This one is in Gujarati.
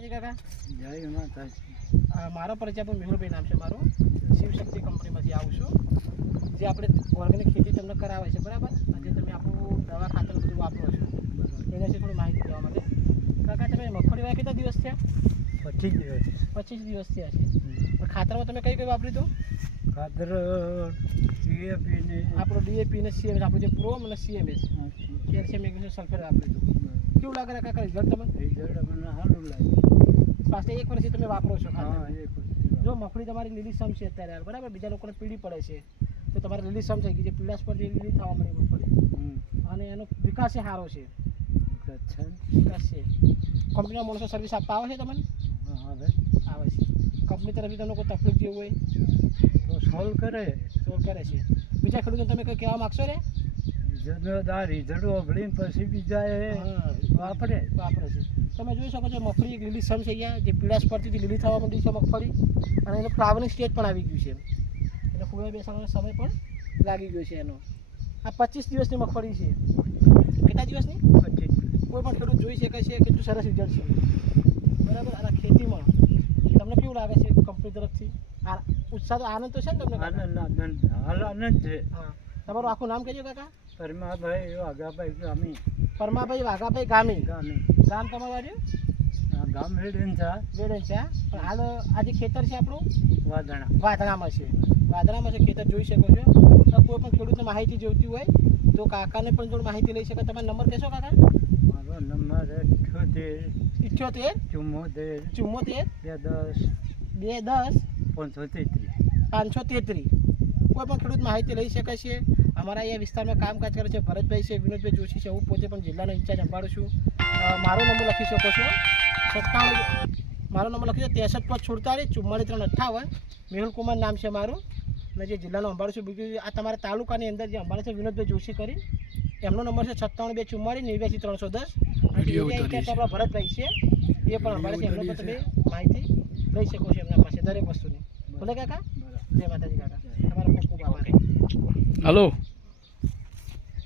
માતાજી કાકા. જય માતાજી. મારો પરિચય પણ મેહુલભાઈ નામ છે મારું. શિવશક્તિ કંપનીમાંથી આવું છું. જે આપણે ઓર્ગેનિક ખેતી તમને કરાવે છે બરાબર. આજે તમે આપણું દવા ખાતર બધું વાપરો છો એના વિશે થોડી માહિતી દેવા માટે. કાકા તમે મગફળી વાવ્યા કેટલા દિવસ થયા? 25 દિવસ થયા છે. પણ ખાતરમાં તમે કઈ વાપર્યું હતું? ખાતર ડીએપી ને આપણું ડીએપી ને સીએમએસ, આપણું જે પ્રોમ અને સીએમએસ કેલ્શિયમ મેગ્નેશિયમ સલ્ફેટ વાપર્યું હતું. કેવું લાગે છે કાકા રિઝલ્ટ તમને? રિઝલ્ટ મને સારું લાગ્યું. પાછળ 1 વર્ષથી તમે વાપરો છો ખાતર? હા, 1 વર્ષથી. જો મગફળી તમારી લીલીછમ છે અત્યારે બરાબર, બીજા લોકોને પીળી પડે છે તો તમારે લીલીછમ થઈ ગઈ છે, પીળાશ પર જે લીલી થવા મળી મગફળી અને એનો વિકાસ એ સારો છે. વિકાસ છે. કંપનીના માણસો સર્વિસ આપવા આવે છે તમને? હવે આવે છે. કંપની તરફથી તમને કોઈ તકલીફ જેવું હોય તો સોલ્વ કરે છે. બીજા ખેડૂતોને તમે કંઈ કહેવા માગશો રે? રિઝલ્ટ ઓગળીને પછી બીજા એ વાપરે છે. તમે જોઈ શકો છો મગફળી એક લીલીછમ છે અહીંયા, જે પીળાશ પરથી લીલી થવા માંડી છે મગફળી અને એનો ફ્લાવરિંગ સ્ટેજ પણ આવી ગયું છે. એને ફૂલે બેસવાનો સમય પણ લાગી ગયો છે એનો. આ 25 દિવસની મગફળી છે. કેટલા દિવસની? 25. કોઈ પણ ખેડૂત જોઈ શકે છે કેટલું સરસ રિઝલ્ટ છે બરાબર. અને ખેતીમાં તમને કેવું લાગે છે કંપની તરફથી? આ ઉત્સાહ તો આનંદ તો છે ને તમને? આનંદ છે. હા, તમારું આખું નામ કહેજો કાકા. પરમાભાઈ વાઘાભાઈ ગામી. પરમાભાઈ વાઘાભાઈ ગામી. ગામ તમારું આવ્યું? ગામ રેડેન્સા. પણ હાલ આ જે ખેતર છે આપણું વાદળામાં છે. ખેતર જોઈ શકો છો. તો કોઈ પણ ખેડૂતને માહિતી જોઈતી હોય તો કાકાને પણ થોડી માહિતી લઈ શકે. તમારો નંબર કહેશો કાકા? મારો નંબર 78 74 74 210 210 533. 533. કોઈ પણ ખેડૂત માહિતી લઈ શકે છે. અમારા અહીંયા વિસ્તારમાં કામકાજ કરે છે ભરતભાઈ છે, વિનોદભાઈ જોશી છે. હું પોતે પણ જિલ્લાનો ઇન્ચાર્જ સંભાળું છું. મારો નંબર લખી શકો છો 97. મારો નંબર લખી દો 63 45 44 358. મેહુલ કુમાર નામ છે મારું અને જે જિલ્લાનો સંભાળું છું. બીજું આ તમારા તાલુકાની અંદર જે સંભાળે છે વિનોદભાઈ જોશી કરી, એમનો નંબર છે 97 244 89 310. આપણા ભરતભાઈ છે એ પણ સંભાળે છે. એમનો પણ તમે માહિતી લઈ શકો છો એમના પાસે દરેક વસ્તુની. ભલે કાકા. જય માતાજી કાકા. તમારો ખૂબ ખૂબ આભાર. હલો.